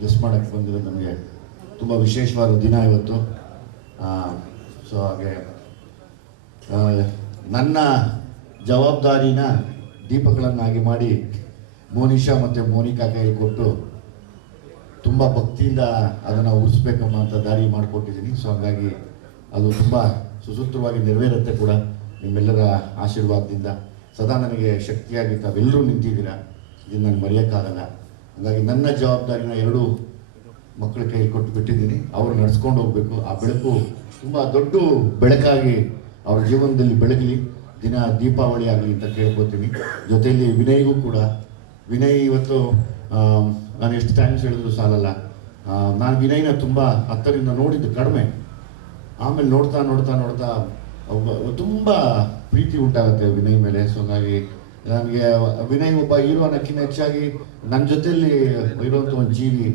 Guess ಮಾಡೋಕ್ಕೆ ಬಂದಿರೋದು ನಮಗೆ ತುಂಬ ವಿಶೇಷವಾದ ದಿನ ಇವತ್ತು. ಸೊ ಹಾಗೆ ನನ್ನ ಜವಾಬ್ದಾರಿನ ದೀಪಗಳನ್ನಾಗಿ ಮಾಡಿ ಮೋನಿಶಾ ಮತ್ತು ಮೋನಿಕಾ ಕೈಯಲ್ಲಿ ಕೊಟ್ಟು ತುಂಬ ಭಕ್ತಿಯಿಂದ ಅದನ್ನು ಉಳಿಸ್ಬೇಕಮ್ಮ ಅಂತ ದಾರಿ ಮಾಡಿಕೊಟ್ಟಿದ್ದೀನಿ. ಸೊ ಹಾಗಾಗಿ ಅದು ತುಂಬ ಸುಸೂತ್ರವಾಗಿ ನೆರವೇರುತ್ತೆ ಕೂಡ ನಿಮ್ಮೆಲ್ಲರ ಆಶೀರ್ವಾದದಿಂದ. ಸದಾ ನನಗೆ ಶಕ್ತಿಯಾಗಿ ತಾವೆಲ್ಲರೂ ನಿಂತಿದ್ದೀರಾ, ಇದನ್ನು ನಾನು ಮರೆಯೋಕ್ಕಾಗಲ್ಲ. ಹಾಗಾಗಿ ನನ್ನ ಜವಾಬ್ದಾರಿನ ಎರಡೂ ಮಕ್ಕಳ ಕೈ ಕೊಟ್ಟು ಬಿಟ್ಟಿದ್ದೀನಿ. ಅವರು ನಡೆಸ್ಕೊಂಡು ಹೋಗಬೇಕು. ಆ ಬೆಳಕು ತುಂಬ ದೊಡ್ಡ ಬೆಳಕಾಗಿ ಅವ್ರ ಜೀವನದಲ್ಲಿ ಬೆಳಗಲಿ, ದಿನ ದೀಪಾವಳಿ ಆಗಲಿ ಅಂತ ಕೇಳ್ಕೊತೀನಿ. ಜೊತೆಯಲ್ಲಿ ವಿನಯ್ಗೂ ಕೂಡ, ವಿನಯ್ ಇವತ್ತು ನಾನು ಎಷ್ಟು ಟೈಮ್ಸ್ ಹೇಳಿದ್ರು ಸಾಲಲ್ಲ. ನಾನು ವಿನಯ್ನ ತುಂಬ ಹತ್ತರಿಂದ ನೋಡಿದ್ದು ಕಡಿಮೆ. ಆಮೇಲೆ ನೋಡ್ತಾ ನೋಡ್ತಾ ನೋಡ್ತಾ ತುಂಬ ಪ್ರೀತಿ ಉಂಟಾಗುತ್ತೆ ವಿನಯ್ ಮೇಲೆ. ಸೊ ಹಾಗಾಗಿ ನನಗೆ ವಿನಯ್ ಒಬ್ಬ ಹೀರೋ ಅನ್ನೋಕ್ಕಿಂತ ಹೆಚ್ಚಾಗಿ ನನ್ನ ಜೊತೆಯಲ್ಲಿ ಇರುವಂಥ ಒಂದು ಜೀವಿ,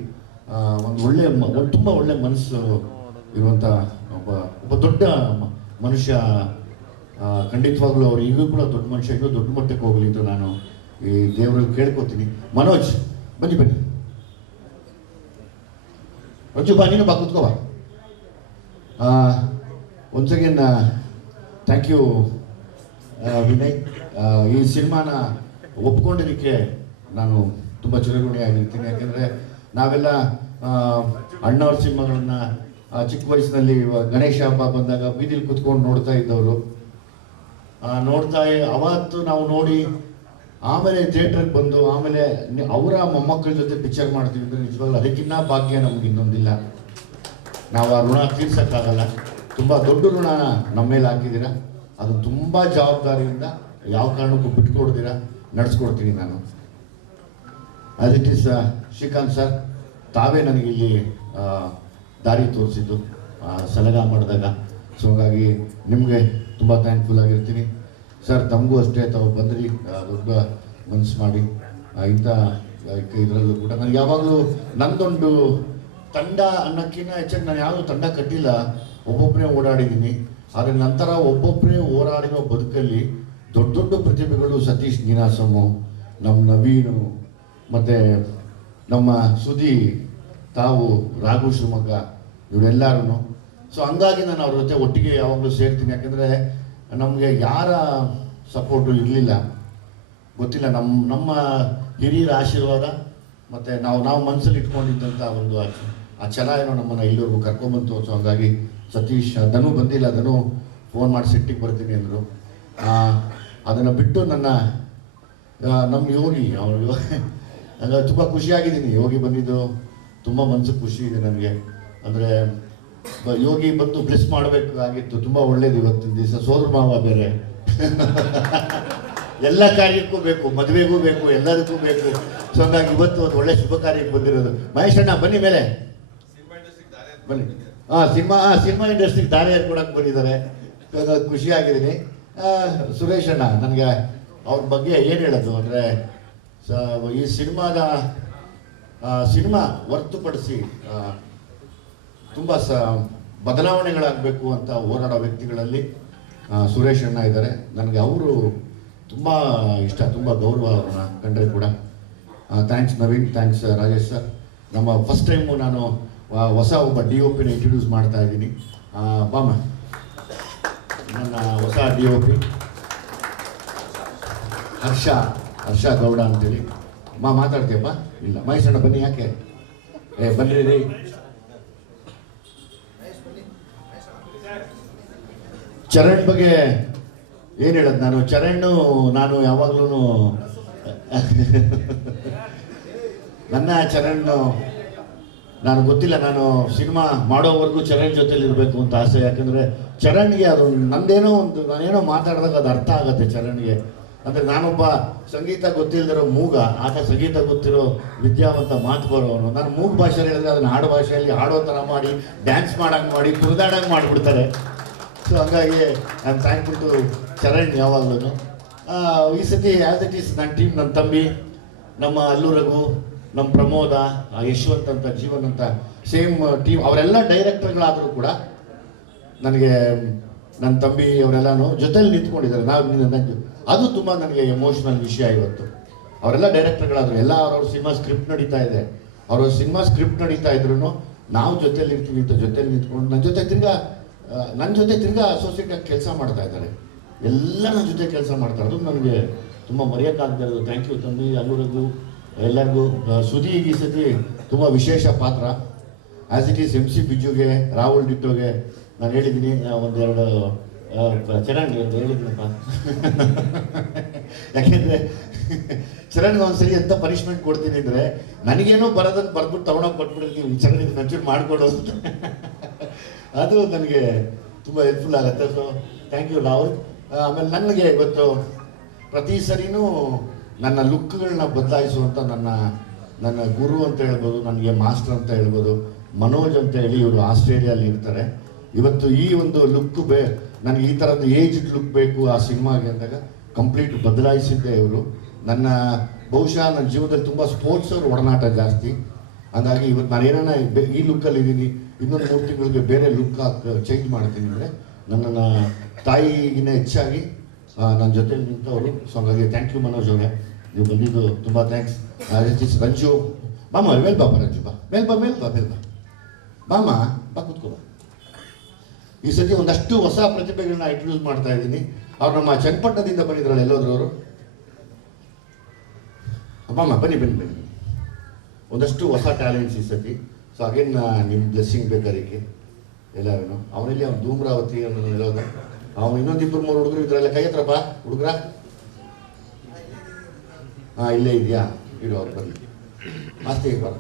ಒಂದು ತುಂಬ ಒಳ್ಳೆ ಮನಸ್ಸು ಇರುವಂಥ ಒಬ್ಬ ದೊಡ್ಡ ಮನುಷ್ಯ. ಖಂಡಿತವಾಗ್ಲೂ ಅವರು ಈಗಲೂ ಕೂಡ ದೊಡ್ಡ ಮನುಷ್ಯ, ಇನ್ನೂ ದೊಡ್ಡ ಮಟ್ಟಕ್ಕೆ ಹೋಗಲಿ ಅಂತ ನಾನು ಈ ದೇವರಲ್ಲಿ ಕೇಳ್ಕೊತೀನಿ. ಮನೋಜ್ ಬನ್ನಿ ಬನ್ನಿ, ರಂಜು ಬಾ, ನೀನು ಬಾ, ಕೂತ್ಕೋ ಬಾ. Once again thank you Vinay. ಈ ಸಿನಿಮಾನ ಒಪ್ಕೊಂಡಿದ್ದಕ್ಕೆ ನಾನು ತುಂಬ ಚಿರಋಣಿಯಾಗಿರ್ತೀನಿ. ಯಾಕೆಂದರೆ ನಾವೆಲ್ಲ ಅಣ್ಣವ್ರ ಸಿನಿಮಾಗಳನ್ನ ಚಿಕ್ಕ ವಯಸ್ಸಿನಲ್ಲಿ ಗಣೇಶ ಹಬ್ಬ ಬಂದಾಗ ಬೀದಿಲಿ ಕುತ್ಕೊಂಡು ನೋಡ್ತಾ ಇದ್ದವರು. ಅವತ್ತು ನಾವು ನೋಡಿ ಆಮೇಲೆ ಥಿಯೇಟ್ರಿಗೆ ಬಂದು ಆಮೇಲೆ ಅವರ ಮೊಮ್ಮಕ್ಕಳ ಜೊತೆ ಪಿಕ್ಚರ್ ಮಾಡ್ತೀವಿ ಅಂದರೆ ನಿಜವಾಗ್ಲೂ ಅದಕ್ಕಿನ್ನ ಭಾಗ್ಯ ನಮ್ಗೆ ಇನ್ನೊಂದಿಲ್ಲ. ನಾವು ಆ ಋಣ ತೀರ್ಸೋಕ್ಕಾಗಲ್ಲ. ತುಂಬ ದೊಡ್ಡ ಋಣ ನಮ್ಮ ಮೇಲೆ ಹಾಕಿದ್ದೀರಾ. ಅದನ್ನು ತುಂಬ ಜವಾಬ್ದಾರಿಯಿಂದ ಯಾವ ಕಾರಣಕ್ಕೂ ಬಿಟ್ಕೊಡ್ತೀರಾ ನಡೆಸ್ಕೊಡ್ತೀನಿ ನಾನು. As it is Srikanth sir, ತಾವೇ ನನಗೆ ಇಲ್ಲಿ ದಾರಿ ತೋರಿಸಿದ್ದು ಸಲಹೆ ಮಾಡಿದಾಗ. ಸೊ ಹಾಗಾಗಿ ನಿಮಗೆ ತುಂಬ ಥ್ಯಾಂಕ್ಫುಲ್ ಆಗಿರ್ತೀನಿ ಸರ್. ತಮಗೂ ಅಷ್ಟೇ, ತಾವು ಬಂದ್ರಿ ದೊಡ್ಡ ಮನಸ್ಸು ಮಾಡಿ ಇಂಥ ಇದರಲ್ಲೂ ಕೂಡ ನನಗೆ ಯಾವಾಗಲೂ ನಂದೊಂದು ತಂಡ ಅನ್ನೋಕ್ಕಿಂತ ಹೆಚ್ಚಾಗಿ ನಾನು ಯಾವುದೂ ತಂಡ ಕಟ್ಟಿಲ್ಲ, ಒಬ್ಬೊಬ್ಬರೇ ಓಡಾಡಿದ್ದೀನಿ. ಆದರೆ ನಂತರ ಒಬ್ಬೊಬ್ಬರೇ ಹೋರಾಡಿರೋ ಬದುಕಲ್ಲಿ ದೊಡ್ಡ ದೊಡ್ಡ ಪ್ರತಿಭೆಗಳು, ಸತೀಶ್ ನೀನಾಸಮು, ನಮ್ಮ ನವೀನು, ಮತ್ತು ನಮ್ಮ ಸುದಿ, ತಾವು, ರಾಘು ಶಿವಮೊಗ್ಗ, ಇವರೆಲ್ಲರೂ. ಸೊ ಹಂಗಾಗಿ ನಾನು ಅವ್ರ ಜೊತೆ ಒಟ್ಟಿಗೆ ಯಾವಾಗಲೂ ಸೇರ್ತೀನಿ. ಯಾಕೆಂದರೆ ನಮಗೆ ಯಾರ ಸಪೋರ್ಟು ಇರಲಿಲ್ಲ, ಗೊತ್ತಿಲ್ಲ. ನಮ್ಮ ಹಿರಿಯರ ಆಶೀರ್ವಾದ ಮತ್ತು ನಾವು ಮನಸ್ಸಲ್ಲಿ ಇಟ್ಕೊಂಡಿದ್ದಂಥ ಒಂದು ಆ ಛಲ ಏನೋ ನಮ್ಮನ್ನು ಇಲ್ಲಿವರೆಗೂ ಕರ್ಕೊಂಬಂತು. ಸೊ ಹಾಗಾಗಿ ಸತೀಶ್, ಧನು ಬಂದಿಲ್ಲ, ಧನು ಫೋನ್ ಮಾಡಿ ಸಿಟ್ಟಿಗೆ ಬರ್ತೀನಿ ಅಂದರು. ಅದನ್ನು ಬಿಟ್ಟು ನಮ್ಮ ಯೋಗಿ ಅವರು ಅಂದರೆ ತುಂಬ ಖುಷಿಯಾಗಿದ್ದೀನಿ. ಯೋಗಿ ಬಂದಿದ್ದು ತುಂಬ ಮನಸ್ಸಿಗೆ ಖುಷಿ ಇದೆ ನನಗೆ. ಅಂದರೆ ಯೋಗಿ ಬಂದು ಬ್ಲೆಸ್ ಮಾಡಬೇಕಾಗಿತ್ತು, ತುಂಬ ಒಳ್ಳೇದು. ಇವತ್ತಿನ ದಿವಸ ಸೋದರ ಮಾವ ಬೇರೆ ಎಲ್ಲ ಕಾರ್ಯಕ್ಕೂ ಬೇಕು, ಮದುವೆಗೂ ಬೇಕು, ಎಲ್ಲದಕ್ಕೂ ಬೇಕು. ಸೊ ಹಂಗಾಗಿ ಇವತ್ತು ಒಂದು ಒಳ್ಳೆ ಶುಭ ಕಾರ್ಯಕ್ಕೆ ಬಂದಿರೋದು. ಮಹೇಶ್ ಅಣ್ಣ ಬನ್ನಿ ಮೇಲೆ ಬನ್ನಿ. ಸಿನಿಮಾ ಇಂಡಸ್ಟ್ರಿಗೆ ದಾರಿ ಏರ್ಕೊಡಕ್ಕೆ ಬಂದಿದ್ದಾರೆ. ಖುಷಿಯಾಗಿದ್ದೀನಿ. ಸುರೇಶ್ ಅಣ್ಣ, ನನಗೆ ಅವ್ರ ಬಗ್ಗೆ ಏನು ಹೇಳೋದು ಅಂದರೆ, ಈ ಸಿನಿಮಾ ಹೊರತುಪಡಿಸಿ ತುಂಬ ಬದಲಾವಣೆಗಳಾಗಬೇಕು ಅಂತ ಹೋರಾಡೋ ವ್ಯಕ್ತಿಗಳಲ್ಲಿ ಸುರೇಶ್ ಅಣ್ಣ ಇದ್ದಾರೆ. ನನಗೆ ಅವರು ತುಂಬ ಇಷ್ಟ, ತುಂಬ ಗೌರವ ಅವ್ರನ್ನ ಕಂಡ್ರೆ ಕೂಡ. Thanks Naveen, thanks Rajesh sir. ನಮ್ಮ ಫಸ್ಟ್ ಟೈಮು ನಾನು ಹೊಸ ಒಬ್ಬ DOP ಇಂಟ್ರೊಡ್ಯೂಸ್ ಮಾಡ್ತಾ ಇದ್ದೀನಿ. ಬಾಮ, ನನ್ನ ಹೊಸ DOP ಹರ್ಷ ಗೌಡ ಅಂತೇಳಿ. ಮಾತಾಡ್ತೀಯಪ್ಪ? ಇಲ್ಲ, ಮಹೇಶ್ ಅಣ್ಣ ಬನ್ನಿ. ಯಾಕೆ ಬನ್ನಿ ರೀ. ಚರಣ್ ಬಗ್ಗೆ ಏನು ಹೇಳೋದು ನಾನು? ನಾನು ಯಾವಾಗಲೂ ನನ್ನ ಚರಣ್ ನಾನು ಗೊತ್ತಿಲ್ಲ, ನಾನು ಸಿನಿಮಾ ಮಾಡೋವರೆಗೂ ಚರಣ್ ಜೊತೆಲಿ ಇರಬೇಕು ಅಂತ ಆಸೆ. ಯಾಕಂದರೆ ಚರಣ್ಗೆ ಅದು ನಾನೇನೋ ಮಾತಾಡಿದಾಗ ಅದು ಅರ್ಥ ಆಗುತ್ತೆ ಚರಣ್ಗೆ. ಅಂದರೆ ನಾನೊಬ್ಬ ಸಂಗೀತ ಗೊತ್ತಿಲ್ಲದಿರೋ ಮೂಗ, ಆತ ಸಂಗೀತ ಗೊತ್ತಿರೋ ವಿದ್ಯಾವಂತ ಮಾತು ಬರೋವನು. ನಾನು ಮೂಗ ಭಾಷೆಯಲ್ಲಿ ಹೇಳಿದ್ರೆ ಅದನ್ನು ಆಡು ಭಾಷೆಯಲ್ಲಿ ಆಡೋ ಥರ ಮಾಡಿ, ಡ್ಯಾನ್ಸ್ ಮಾಡಂಗೆ ಮಾಡಿ, ಕುಣಿದಾಡಂಗೆ ಮಾಡಿಬಿಡ್ತಾರೆ. ಸೊ ಹಂಗಾಗಿ ನಾನು ಥ್ಯಾಂಕ್ಫುಲ್ ಟು ಚರಣ್ ಯಾವಾಗಲೂ. ಈ ಸತಿ ಆ್ಯಸ್ ಇಟ್ ಈಸ್ ನನ್ನ ಟೀಮ್, ನನ್ನ ತಂಬಿ, ನಮ್ಮ ಅಲ್ಲು ರಘು, ನಮ್ಮ ಪ್ರಮೋದ, ಯಶವಂತ್ ಅಂತ, ಜೀವನ್ ಅಂತ, ಸೇಮ್ ಟೀಮ್. ಅವರೆಲ್ಲ ಡೈರೆಕ್ಟರ್ಗಳಾದರೂ ಕೂಡ ನನಗೆ ನನ್ನ ತಂಬಿ ಅವರೆಲ್ಲನೂ ಜೊತೆಲಿ ನಿಂತ್ಕೊಂಡಿದ್ದಾರೆ. ಅದು ತುಂಬ ನನಗೆ ಎಮೋಷ್ನಲ್ ವಿಷಯ ಇವತ್ತು. ಅವರೆಲ್ಲ ಡೈರೆಕ್ಟರ್ಗಳಾದರು, ಎಲ್ಲ ಅವ್ರವ್ರ ಸಿನಿಮಾ ಸ್ಕ್ರಿಪ್ಟ್ ನಡೀತಾ ಇದೆ. ಅವರ ಸಿನಿಮಾ ಸ್ಕ್ರಿಪ್ಟ್ ನಡೀತಾ ಇದ್ರು ನಾವು ಜೊತೆಲಿ ಇರ್ತೀವಿ ಅಂತ ಜೊತೆಲಿ ನಿಂತ್ಕೊಂಡು ನನ್ನ ಜೊತೆ ತಿರ್ಗಾ ಅಸೋಸಿಯೇಟ್ ಆಗಿ ಕೆಲಸ ಮಾಡ್ತಾ ಇದ್ದಾರೆ. ಎಲ್ಲ ನನ್ನ ಜೊತೆ ಕೆಲಸ ಮಾಡ್ತಾ ಇರೋದು ನನಗೆ ತುಂಬ ಮರೆಯೋಕ್ಕಾಗದೇ ಇರೋದು. ಥ್ಯಾಂಕ್ ಯು ತಂದೆ ಅಲ್ಲೂರಿಗೂ ಎಲ್ಲರಿಗೂ. ಸುದೀಗೆ ಈ ಸತಿ ತುಂಬ ವಿಶೇಷ ಪಾತ್ರ. ಆ್ಯಸ್ ಇಟ್ ಈಸ್ MC ಬಿಜುಗೆ, ರಾಹುಲ್ ಡಿಟ್ಟೋಗೆ ನಾನು ಹೇಳಿದ್ದೀನಿ, ಒಂದೆರಡು ಚರಣ್ಗೆ ಹೇಳಿದ್ದೀನಪ್ಪ. ಯಾಕೆಂದರೆ ಚರಣ್ಗೆ ಒಂದ್ಸರಿ ಎಂಥ ಪನಿಷ್ಮೆಂಟ್ ಕೊಡ್ತೀನಿ ಅಂದರೆ, ನನಗೇನೋ ಬರೋದನ್ನು ಬರ್ಬಿಟ್ಟು ತೊಗೊಂಡೋಗಿ ಕೊಟ್ಬಿಟ್ಟಿರ್ತೀವಿ, ಈ ಚರಣ್ಗೆ ನಂಚೂರು ಮಾಡಿಕೊಡೋದು. ಅದು ನನಗೆ ತುಂಬ ಹೆಲ್ಪ್ಫುಲ್ ಆಗುತ್ತೆ. So thank you Rahul. ಆಮೇಲೆ ನನಗೆ ಇವತ್ತು ಪ್ರತಿ ಸರಿನೂ ನನ್ನ ಲುಕ್ಗಳನ್ನ ಬದಲಾಯಿಸುವಂಥ ನನ್ನ ಗುರು ಅಂತ ಹೇಳ್ಬೋದು, ನನಗೆ ಮಾಸ್ಟರ್ ಅಂತ ಹೇಳ್ಬೋದು, ಮನೋಜ್ ಅಂತ ಹೇಳಿ ಇವರು ಆಸ್ಟ್ರೇಲಿಯಲ್ಲಿ ಇರ್ತಾರೆ. ಇವತ್ತು ಈ ಒಂದು ಲುಕ್ ನನಗೆ ಈ ಥರದ್ದು ಏಜ್ಡ್ ಲುಕ್ ಬೇಕು ಆ ಸಿನಿಮಾಗೆ ಅಂದಾಗ ಕಂಪ್ಲೀಟ್ ಬದಲಾಯಿಸಿದ್ದೆ ಇವರು. ಬಹುಶಃ ನನ್ನ ಜೀವನದಲ್ಲಿ ತುಂಬ ಸ್ಪೋರ್ಟ್ಸ್ ಅವ್ರ ಒಡನಾಟ ಜಾಸ್ತಿ. ಹಾಗಾಗಿ ಇವತ್ತು ನಾನು ಏನಾನ ಈ ಲುಕ್ಕಲ್ಲಿ ಇದ್ದೀನಿ, ಇನ್ನೊಂದು 3 ತಿಂಗಳಿಗೆ ಬೇರೆ ಲುಕ್ ಚೇಂಜ್ ಮಾಡ್ತೀನಿ ಅಂದರೆ ನನ್ನನ್ನು ತಾಯಿಗಿನ್ನ ಹೆಚ್ಚಾಗಿ ನನ್ನ ಜೊತೆ ನಿಂತವರು. ಸೊ ಹಾಗಾಗಿ ಥ್ಯಾಂಕ್ ಯು ಮನೋಜ್ ಅವರೇ, ನೀವು ಬಂದಿದ್ದು ತುಂಬ ಥ್ಯಾಂಕ್ಸ್. ರಂಜು ಬಾಮ ಮೇಲ್ ಬಾಪ, ರಂಜು ಬಾ ಮೇಲ್ ಬಾ ಬಾಮ ಬಾ ಕೂತ್ಕೋ. ಈ ಸತಿ ಒಂದಷ್ಟು ಹೊಸ ಪ್ರತಿಭೆಗಳನ್ನ ಇಂಟ್ರೊಡ್ಯೂಸ್ ಮಾಡ್ತಾ ಇದ್ದೀನಿ. ಅವ್ರು ನಮ್ಮ ಚನ್ನಪಟ್ಟಣದಿಂದ ಬಂದಿದ್ರಲ್ಲ, ಎಲ್ಲೋದ್ರು ಅವರು? ಬಾಮ ಬನ್ನಿ. ಒಂದಷ್ಟು ಹೊಸ ಟ್ಯಾಲೆಂಟ್ಸ್ ಈ ಸತಿ. ಸೊ ಅಗೇನ್ ನಿಮ್ಮ ಬ್ಲೆಸ್ಸಿಂಗ್ ಬೇಕಾದಕ್ಕೆ ಎಲ್ಲರೂ. ಅವನಲ್ಲಿ ಅವ್ನು ಧೂಮ್ರಾವತಿ ಅನ್ನೋದು ಹೇಳೋದು, ಅವನು ಇನ್ನೊಂದು 2-3 ಹುಡುಗರು ಇದ್ರಲ್ಲ, ಕೈ ಹತ್ರಪ್ಪ ಹುಡುಗ್ರ. ಹಾಂ ಇಲ್ಲೇ ಇದೆಯಾ, ಇಡು ಅವ್ರು ಬನ್ನಿ. ಮಾಸ್ತಿ ಬರ.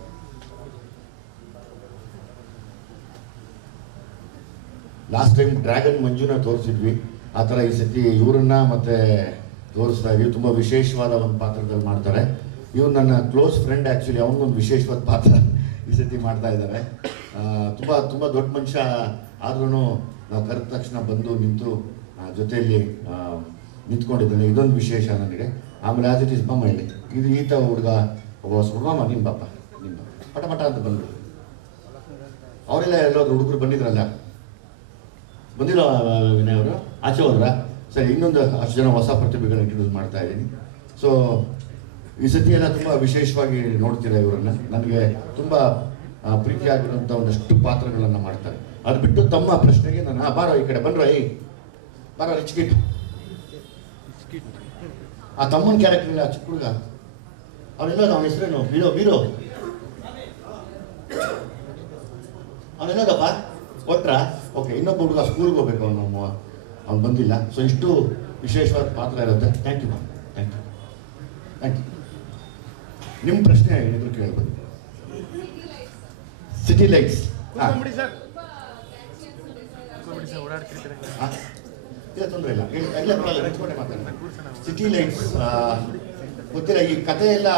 ಲಾಸ್ಟ್ ಟೈಮ್ ಡ್ರ್ಯಾಗನ್ ಮಂಜುನ ತೋರಿಸಿದ್ವಿ, ಆ ಥರ ಈ ಸತಿ ಇವರನ್ನ ಮತ್ತೆ ತೋರಿಸ್ತಾ ಇದೀವಿ. ತುಂಬ ವಿಶೇಷವಾದ ಒಂದು ಪಾತ್ರದಲ್ಲಿ ಮಾಡ್ತಾರೆ. ಇವ್ರು ನನ್ನ ಕ್ಲೋಸ್ ಫ್ರೆಂಡ್ ಆ್ಯಕ್ಚುಲಿ, ಅವನಿಗೊಂದು ವಿಶೇಷವಾದ ಪಾತ್ರ ಈ ಸತಿ ಮಾಡ್ತಾ ಇದ್ದಾರೆ. ತುಂಬ ದೊಡ್ಡ ಮನುಷ್ಯ ಆದ್ರೂ ನಾವು ಕರೆದ ತಕ್ಷಣ ಬಂದು ನಿಂತು ಜೊತೆಯಲ್ಲಿ ನಿಂತ್ಕೊಂಡಿದ್ದಾನೆ. ಇದೊಂದು ವಿಶೇಷ ನನಗೆ. ಆಮೇಲೆ ಆಸ್ ಇಟ್ ಈಸ್ ಬಮ್ಮ ಹೇಳಿ, ಇದು ಈತ ಹುಡುಗ ಒಬ್ಬ ಸುಡ್ಮಮ್ಮ, ನಿಮ್ಮ ಬಾಪ ಪಟ ಅಂತ ಬಂದರು. ಅವರೆಲ್ಲ ಎಲ್ಲೋದ್ರು ಹುಡುಗರು ಬಂದಿದ್ರಲ್ಲ, ಬಂದಿಲ್ಲ ವಿನಯ್ ಅವರು? ಆಚೆ ಹೋದ್ರ? ಸರಿ, ಇನ್ನೊಂದು ಅಷ್ಟು ಜನ ಹೊಸ ಪ್ರತಿಭೆಗಳನ್ನ ಇಂಟ್ರೊಡ್ಯೂಸ್ ಮಾಡ್ತಾ ಇದ್ದೀನಿ. ಸೊ ಈ ಸತಿ ಎಲ್ಲ ತುಂಬ ವಿಶೇಷವಾಗಿ ನೋಡ್ತೀರಾ ಇವರನ್ನು. ನನಗೆ ತುಂಬ ಪ್ರೀತಿಯಾಗಿರುವಂಥ ಒಂದಷ್ಟು ಪಾತ್ರಗಳನ್ನು ಮಾಡ್ತಾರೆ. ಅದು ಬಿಟ್ಟು ತಮ್ಮ ಪ್ರಶ್ನೆಗೆ ನಾನು ಬಾರೋ ಈ ಕಡೆ ಬಂದ್ರು, ಬಾರೋ ರಿಚ್ಕಿಟ್. ಆ ತಮ್ಮನ ಕ್ಯಾರೆಕ್ಟರ್ ಇಲ್ಲ, ಚಿಕ್ಕ ಹುಡುಗ ಅವನೆಲ್ಲ, ಅವನ ಹೆಸರೇನು? ಬೀರೋ ಅವನೆಲ್ಲದಪ್ಪ ಕೊಟ್ರಾ? ಓಕೆ, ಇನ್ನೊಬ್ಬ ಹುಡುಗ ಸ್ಕೂಲ್ಗೆ ಹೋಗ್ಬೇಕು, ಅವ್ನು ಬಂದಿಲ್ಲ. ಸೊ ಇಷ್ಟು ವಿಶೇಷವಾದ ಪಾತ್ರ ಇರುತ್ತೆ. Thank you ma'am, thank you. ನಿಮ್ಮ ಪ್ರಶ್ನೆ ಏನಿದ್ರು ಕೇಳ್ಬೋದು. ಸಿಟಿ ಲೈಟ್ಸ್ ಇಲ್ಲ, ತೊಂದರೆ ಇಲ್ಲ, ಎಲ್ಲ ನಿಂತ್ಕೊಂಡೆ ಮಾತಾಡೋಣ. ಸಿಟಿ ಲೈಟ್ಸ್ ಗೊತ್ತಿಲ್ಲ, ಈ ಕಥೆ ಎಲ್ಲ